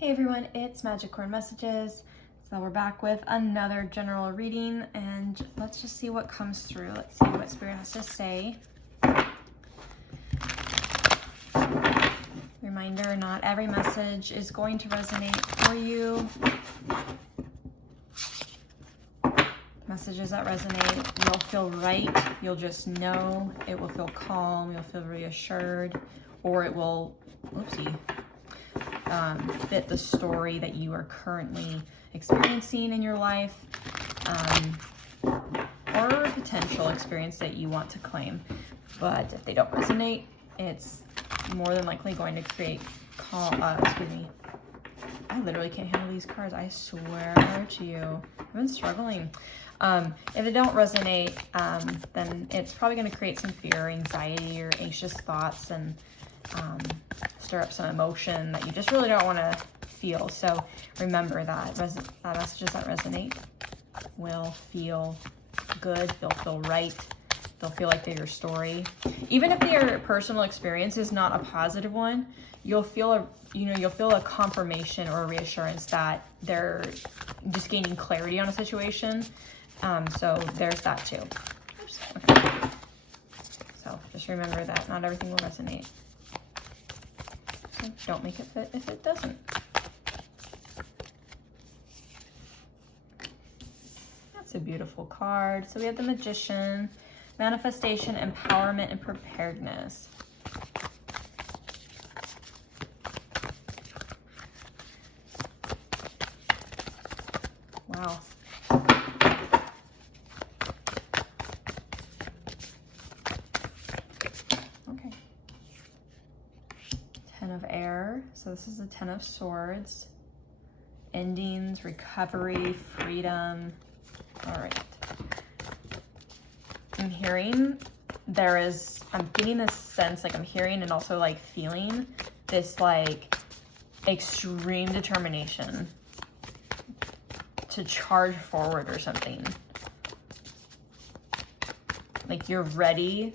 Hey everyone, it's Madgicorn Messages. So we're back with another general reading, and let's just see what comes through. Let's see what Spirit has to say. Reminder, not every message is going to resonate for you. Messages that resonate, you'll feel right, you'll just know, it will feel calm, you'll feel reassured, or it will, fit the story that you are currently experiencing in your life, or a potential experience that you want to claim. But if they don't resonate, it's more than likely going to create I literally can't handle these cards, I swear to you. I've been struggling. If they don't resonate, then it's probably going to create some fear, anxiety, or anxious thoughts, and stir up some emotion that you just really don't want to feel. So remember that messages that resonate will feel good, they'll feel right, they'll feel like they're your story. Even if their personal experience is not a positive one, you'll feel a confirmation or a reassurance that they're just gaining clarity on a situation. So there's that too. Okay. So just remember that not everything will resonate. So don't make it fit if it doesn't. That's a beautiful card. So we have the Magician, manifestation, empowerment, and preparedness. Wow. Okay. Ten of Air. So this is the Ten of Swords. Endings, recovery, freedom. All right. I'm hearing I'm getting this sense, like I'm hearing and also like feeling this like extreme determination to charge forward or something. Like you're ready.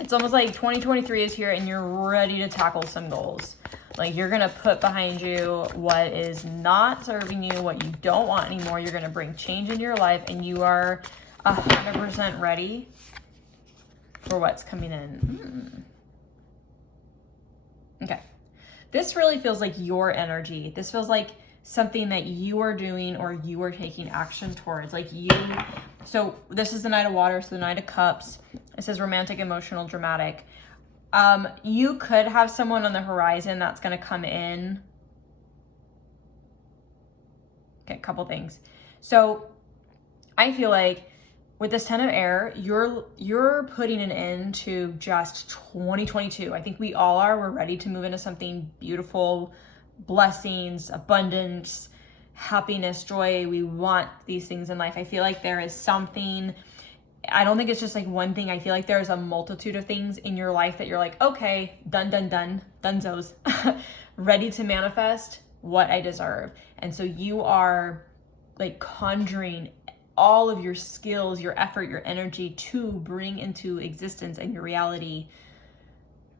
It's almost like 2023 is here and you're ready to tackle some goals. Like you're gonna put behind you what is not serving you, what you don't want anymore. You're gonna bring change into your life, and you are 100% ready for what's coming in. Okay. This really feels like your energy. This feels like something that you are doing or you are taking action towards. So this is the Knight of Water, so the Knight of Cups. It says romantic, emotional, dramatic. You could have someone on the horizon that's going to come in. Okay, a couple things. So I feel like with this Ten of Air, you're putting an end to just 2022. I think we all are. We're ready to move into something beautiful, blessings, abundance, happiness, joy. We want these things in life. I feel like there is something, I don't think it's just like one thing. I feel like there's a multitude of things in your life that you're like, okay, dunzos, ready to manifest what I deserve. And so you are like conjuring all of your skills, your effort, your energy to bring into existence and your reality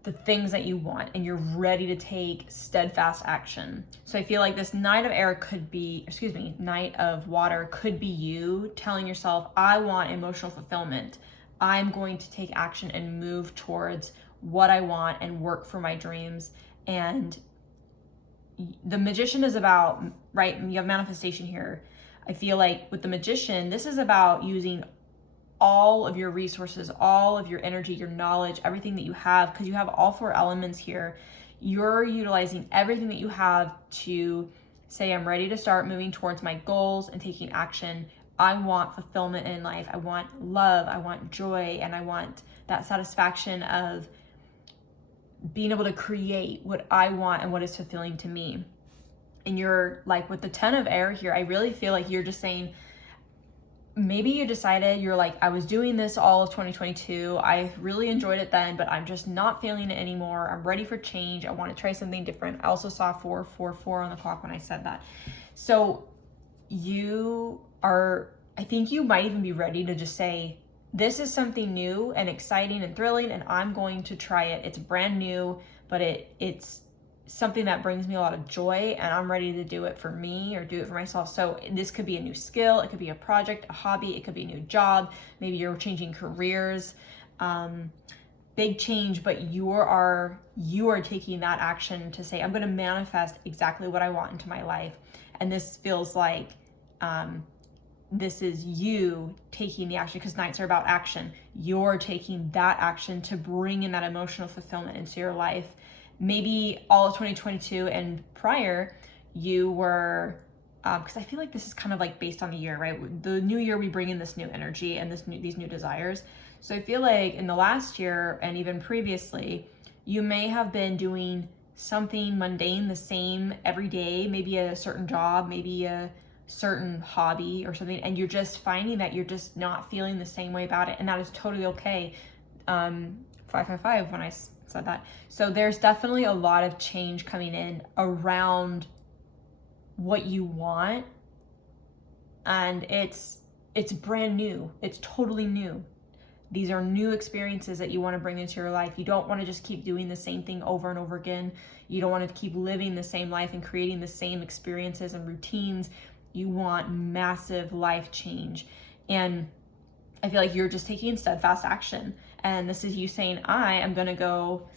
the things that you want, and you're ready to take steadfast action. So I feel like this Knight of Water could be you telling yourself, I want emotional fulfillment. I'm going to take action and move towards what I want and work for my dreams. And the Magician is about, right? You have manifestation here. I feel like with the Magician, this is about using all of your resources, all of your energy, your knowledge, everything that you have, because you have all four elements here. You're utilizing everything that you have to say, I'm ready to start moving towards my goals and taking action. I want fulfillment in life. I want love. I want joy. And I want that satisfaction of being able to create what I want and what is fulfilling to me. And you're like, with the Ten of Air here, I really feel like you're just saying, maybe you decided, you're like, I was doing this all of 2022. I really enjoyed it then, but I'm just not feeling it anymore. I'm ready for change. I want to try something different. I also saw 444 on the clock when I said that. So I think you might even be ready to just say, this is something new and exciting and thrilling, and I'm going to try it. It's brand new, but it's something that brings me a lot of joy, and I'm ready to do it for me or do it for myself. So this could be a new skill, it could be a project, a hobby, it could be a new job, maybe you're changing careers, big change, but you are taking that action to say, I'm going to manifest exactly what I want into my life. And this feels like this is you taking the action, because nights are about action. You're taking that action to bring in that emotional fulfillment into your life. Maybe all of 2022 and prior, you were, because I feel like this is kind of like based on the year, right? The new year, we bring in this new energy and these new desires. So I feel like in the last year and even previously, you may have been doing something mundane, the same every day, maybe a certain job, maybe a certain hobby or something, and you're just finding that you're just not feeling the same way about it, and that is totally okay. 555 when I said that. So there's definitely a lot of change coming in around what you want, and it's brand new. It's totally new. These are new experiences that you want to bring into your life. You don't want to just keep doing the same thing over and over again. You don't want to keep living the same life and creating the same experiences and routines. You want massive life change. And I feel like you're just taking steadfast action. And this is you saying, I am going to go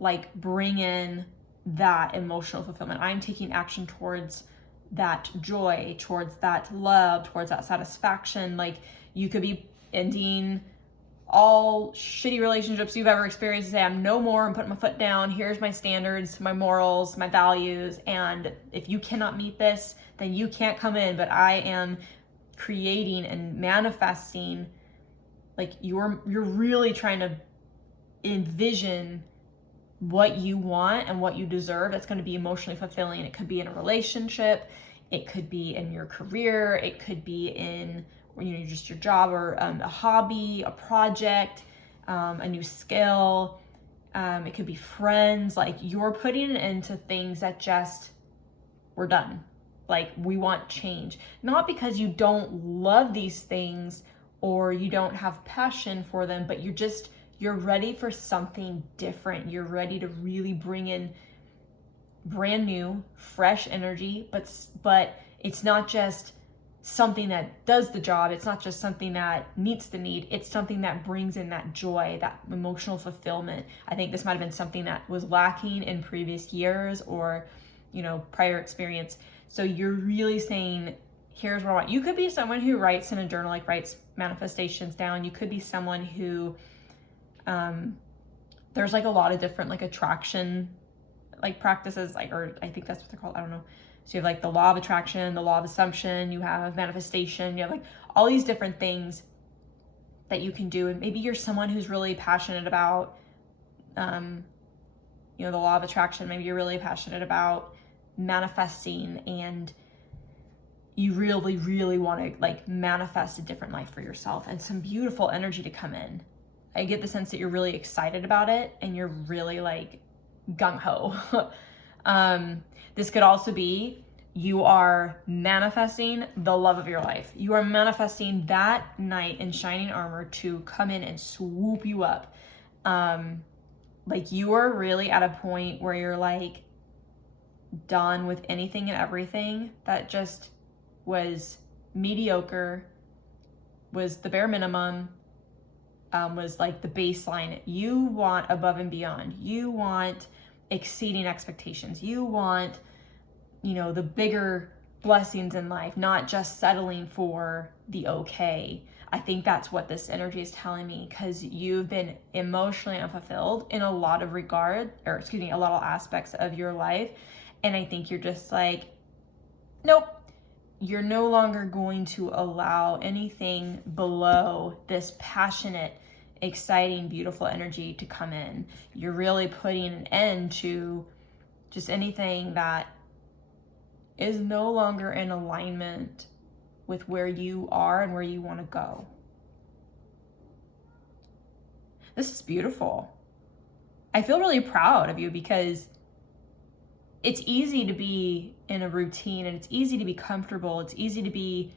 like bring in that emotional fulfillment. I'm taking action towards that joy, towards that love, towards that satisfaction. Like you could be ending all shitty relationships you've ever experienced, say, I'm no more, I'm putting my foot down, here's my standards, my morals, my values, and if you cannot meet this, then you can't come in. But I am creating and manifesting, like you're really trying to envision what you want and what you deserve that's going to be emotionally fulfilling. It could be in a relationship, it could be in your career, it could be in just your job, or a hobby, a project, a new skill. It could be friends. Like you're putting it into things that just, we're done. Like we want change, not because you don't love these things or you don't have passion for them, but you're ready for something different. You're ready to really bring in brand new, fresh energy, but it's not just something that does the job. It's not just something that meets the need. It's something that brings in that joy, that emotional fulfillment. I think this might have been something that was lacking in previous years or, prior experience. So you're really saying, here's what I want. You could be someone who writes in a journal, like writes manifestations down. You could be someone who, there's like a lot of different like attraction, like practices, like, or I think that's what they're called. I don't know. So you have like the law of attraction, the law of assumption, you have manifestation, you have like all these different things that you can do. And maybe you're someone who's really passionate about, the law of attraction. Maybe you're really passionate about manifesting, and you really, really want to like manifest a different life for yourself and some beautiful energy to come in. I get the sense that you're really excited about it and you're really like gung-ho. This could also be you are manifesting the love of your life. You are manifesting that knight in shining armor to come in and swoop you up. Like you are really at a point where you're like done with anything and everything that just was mediocre, was the bare minimum, was like the baseline. You want above and beyond. You want exceeding expectations. You want, the bigger blessings in life, not just settling for the okay. I think that's what this energy is telling me, because you've been emotionally unfulfilled in a lot of a lot of aspects of your life. And I think you're just like, nope, you're no longer going to allow anything below this passionate, exciting, beautiful energy to come in. You're really putting an end to just anything that is no longer in alignment with where you are and where you want to go. This is beautiful. I feel really proud of you, because it's easy to be in a routine and it's easy to be comfortable. It's easy to be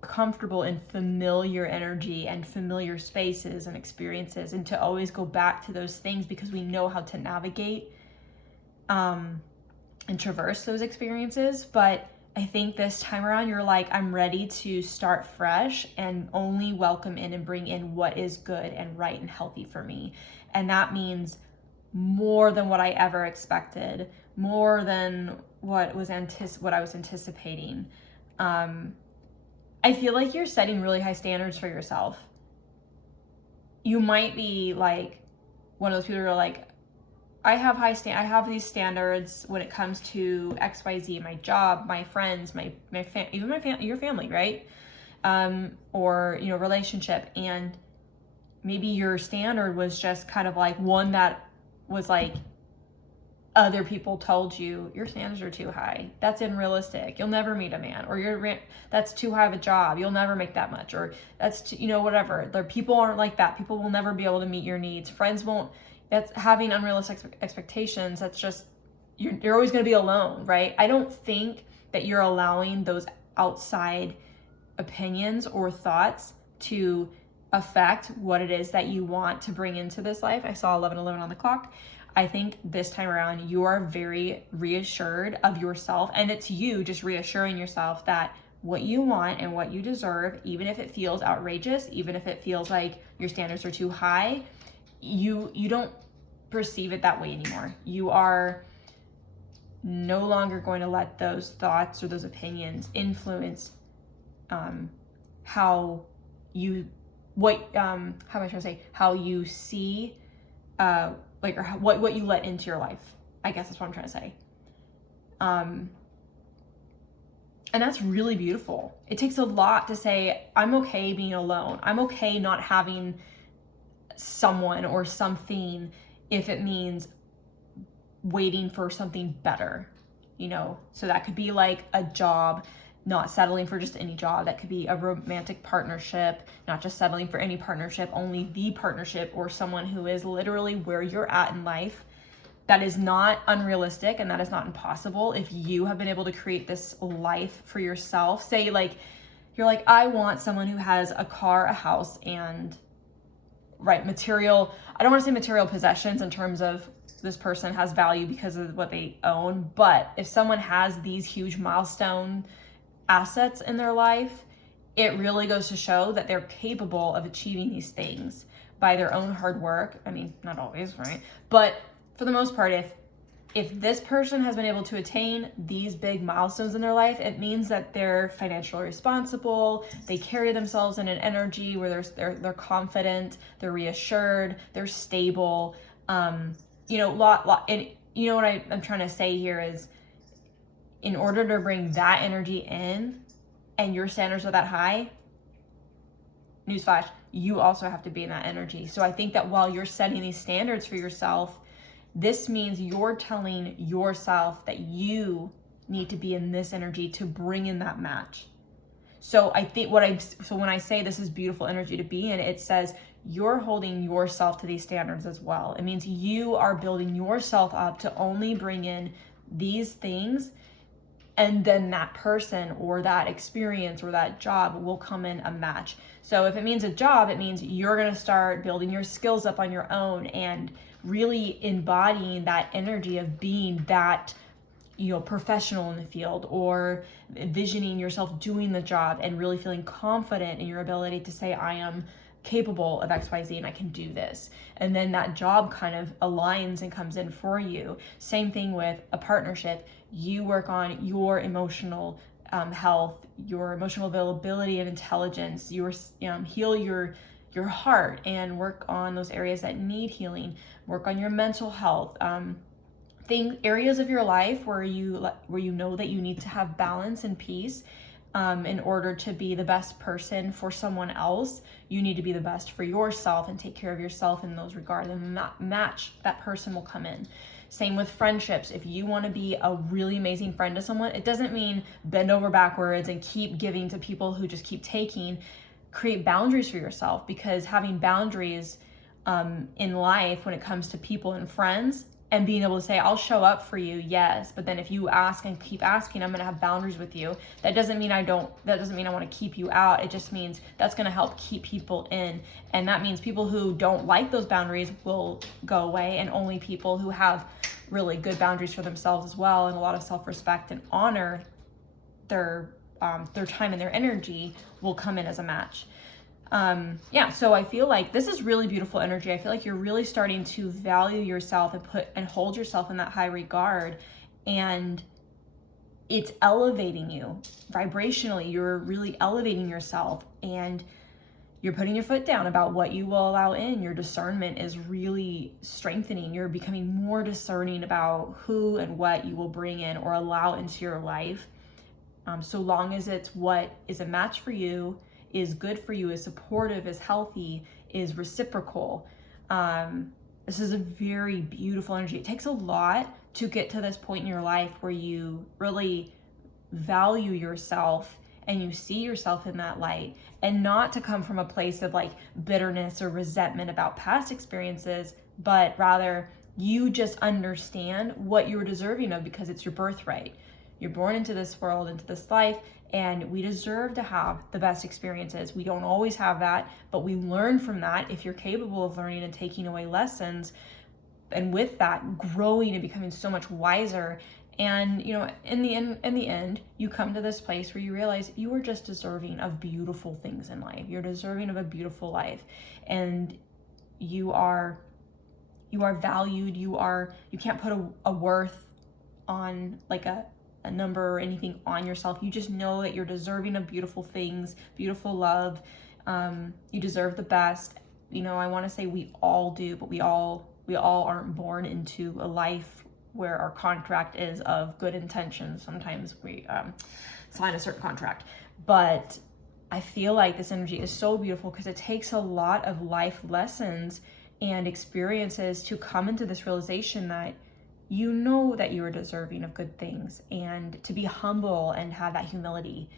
comfortable in familiar energy and familiar spaces and experiences, and to always go back to those things because we know how to navigate. and traverse those experiences. But I think this time around, you're like, I'm ready to start fresh and only welcome in and bring in what is good and right and healthy for me. And that means more than what I ever expected, more than what I was anticipating. I feel like you're setting really high standards for yourself. You might be like one of those people who are like, I have these standards when it comes to XYZ, my job, my friends, your family, right? Or, relationship. And maybe your standard was just kind of like one that was like, other people told you your standards are too high. That's unrealistic. You'll never meet a man. Or that's too high of a job. You'll never make that much. Or that's whatever. People aren't like that. People will never be able to meet your needs. Friends won't. That's having unrealistic expectations. That's just, you're always going to be alone, right? I don't think that you're allowing those outside opinions or thoughts to affect what it is that you want to bring into this life. I saw 11:11 on the clock. I think this time around, you are very reassured of yourself, and it's you just reassuring yourself that what you want and what you deserve, even if it feels outrageous, even if it feels like your standards are too high, you don't perceive it that way anymore. You are no longer going to let those thoughts or those opinions influence how you see or what you let into your life. I guess that's what I'm trying to say. And that's really beautiful. It takes a lot to say, I'm okay being alone. I'm okay not having someone or something if it means waiting for something better, so that could be like a job, not settling for just any job. That could be a romantic partnership, not just settling for any partnership, only the partnership, or someone who is literally where you're at in life. That is not unrealistic, and that is not impossible if you have been able to create this life for yourself. Say you're like, I want someone who has a car, a house, and material. I don't want to say material possessions in terms of this person has value because of what they own, but if someone has these huge milestone assets in their life, it really goes to show that they're capable of achieving these things by their own hard work. I mean, not always, right? But for the most part, if this person has been able to attain these big milestones in their life, it means that they're financially responsible. They carry themselves in an energy where they're confident, they're reassured, they're stable. And what I'm trying to say here is, in order to bring that energy in, and your standards are that high, newsflash, you also have to be in that energy. So I think that while you're setting these standards for yourself, this means you're telling yourself that you need to be in this energy to bring in that match. So I think when I say this is beautiful energy to be in, it says you're holding yourself to these standards as well. It means you are building yourself up to only bring in these things, and then that person or that experience or that job will come in a match. So if it means a job, it means you're going to start building your skills up on your own and really embodying that energy of being that, professional in the field, or envisioning yourself doing the job and really feeling confident in your ability to say, I am capable of XYZ and I can do this. And then that job kind of aligns and comes in for you. Same thing with a partnership. You work on your emotional health, your emotional availability and intelligence. You heal your heart and work on those areas that need healing. Work on your mental health. Areas of your life where you know that you need to have balance and peace. In order to be the best person for someone else, you need to be the best for yourself and take care of yourself in those regards, and that person will come in. Same with friendships. If you want to be a really amazing friend to someone, it doesn't mean bend over backwards and keep giving to people who just keep taking. Create boundaries for yourself, because having boundaries in life when it comes to people and friends, and being able to say, I'll show up for you, yes, but then if you ask and keep asking, I'm going to have boundaries with you. That doesn't mean I want to keep you out. It just means that's going to help keep people in. And that means people who don't like those boundaries will go away, and only people who have really good boundaries for themselves as well, and a lot of self-respect and honor their time and their energy will come in as a match. Yeah, so I feel like this is really beautiful energy. I feel like you're really starting to value yourself and hold yourself in that high regard, and it's elevating you vibrationally. You're really elevating yourself, and you're putting your foot down about what you will allow in. Your discernment is really strengthening. You're becoming more discerning about who and what you will bring in or allow into your life. So long as it's what is a match for you, is good for you, is supportive, is healthy, is reciprocal. This is a very beautiful energy. It takes a lot to get to this point in your life where you really value yourself and you see yourself in that light, and not to come from a place of like bitterness or resentment about past experiences, but rather you just understand what you're deserving of because it's your birthright. You're born into this world, into this life, and we deserve to have the best experiences. We don't always have that, but we learn from that if you're capable of learning and taking away lessons, and with that growing and becoming so much wiser. And you know, in the end, you come to this place where you realize you are just deserving of beautiful things in life. You're deserving of a beautiful life, and you are valued. You can't put a worth on like a number or anything on yourself. You just know that you're deserving of beautiful things, beautiful love. You deserve the best. You know, I want to say we all do, but we all aren't born into a life where our contract is of good intentions. Sometimes we sign a certain contract, but I feel like this energy is so beautiful because it takes a lot of life lessons and experiences to come into this realization that you know that you are deserving of good things, and to be humble and have that humility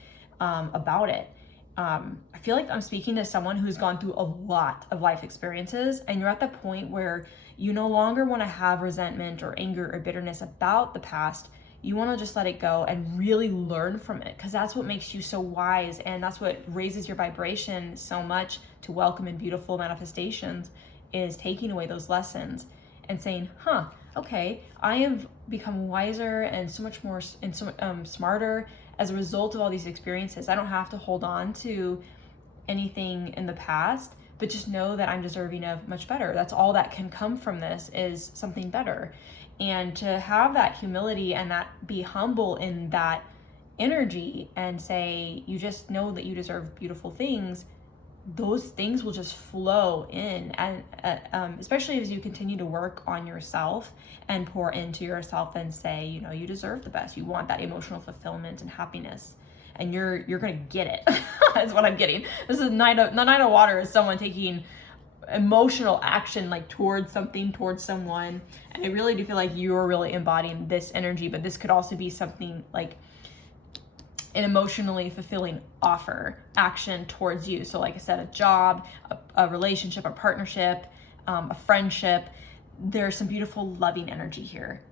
about it. I feel like I'm speaking to someone who's gone through a lot of life experiences, and you're at the point where you no longer want to have resentment or anger or bitterness about the past. You want to just let it go and really learn from it, because that's what makes you so wise, and that's what raises your vibration so much to welcome in beautiful manifestations, is taking away those lessons and saying, okay, I have become wiser and so much more and so smarter as a result of all these experiences. I don't have to hold on to anything in the past, but just know that I'm deserving of much better. That's all that can come from this, is something better. And to have that humility and that be humble in that energy and say, you just know that you deserve beautiful things, those things will just flow in. And especially as you continue to work on yourself and pour into yourself and say, you know, you deserve the best. You want that emotional fulfillment and happiness, and you're gonna get it. That's what I'm getting. This is the Knight of Water is someone taking emotional action, like towards something, towards someone. And I really do feel like you're really embodying this energy, but this could also be something like an emotionally fulfilling offer, action towards you. So like I said, a job, a relationship, a partnership, a friendship. There's some beautiful loving energy here.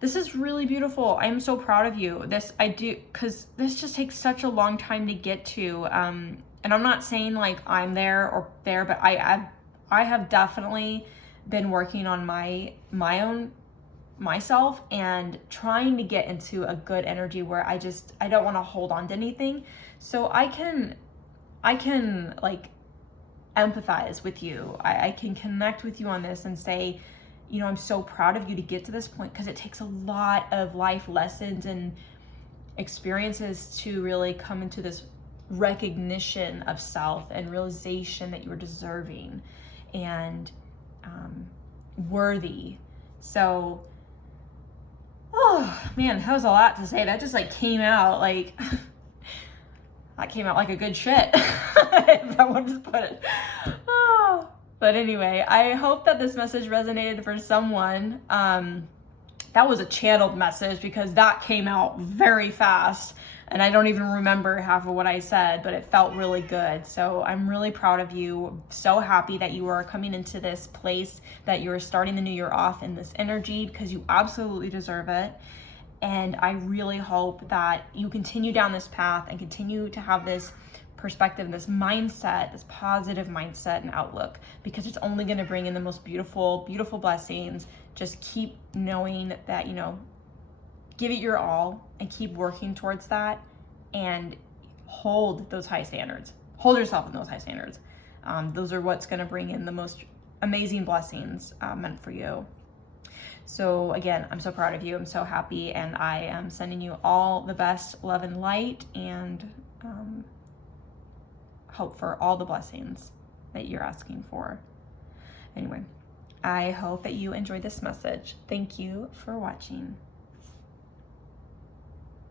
This is really beautiful. I'm so proud of you. Because this just takes such a long time to get to. And I'm not saying like I'm there or there, but I have definitely been working on my own myself and trying to get into a good energy where I don't want to hold on to anything. So I can like empathize with you. I can connect with you on this and say, you know, I'm so proud of you to get to this point, because it takes a lot of life lessons and experiences to really come into this recognition of self and realization that you're deserving and worthy. So, oh man, that was a lot to say. That just like came out like a good shit, if I want to put it. Oh. But anyway, I hope that this message resonated for someone. That was a channeled message because that came out very fast, and I don't even remember half of what I said, but it felt really good. So I'm really proud of you. So happy that you are coming into this place, that you're starting the new year off in this energy, because you absolutely deserve it. And I really hope that you continue down this path and continue to have this perspective, this mindset, this positive mindset and outlook, because it's only going to bring in the most beautiful, beautiful blessings just keep knowing that, give it your all and keep working towards that, and hold those high standards. Hold yourself in those high standards. Those are what's going to bring in the most amazing blessings meant for you. So again, I'm so proud of you. I'm so happy, and I am sending you all the best love and light, and hope for all the blessings that you're asking for. Anyway, I hope that you enjoyed this message. Thank you for watching.